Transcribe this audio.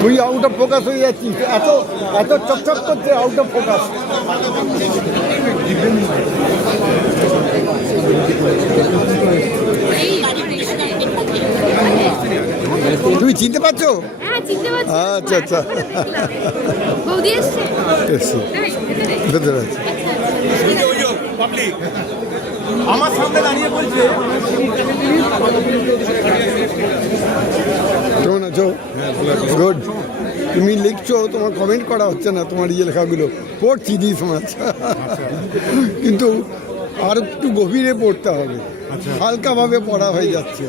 তুই out of focus হয়ে যাচ্ছিস, এত এত চকচক করছে, আউট অফ ফোকাস। তুমি চিনতে পারছো? আচ্ছা আচ্ছা, আমার সামনে দাঁড়িয়ে বলছে কেমন আছো? গুড। তুমি লিখছো, তোমার কমেন্ট করা হচ্ছে না, তোমার ইয়ে লেখাগুলো পড়ছি দিই সমাজ, কিন্তু আর একটু গভীরে পড়তে হবে, হালকাভাবে পড়া হয়ে যাচ্ছে।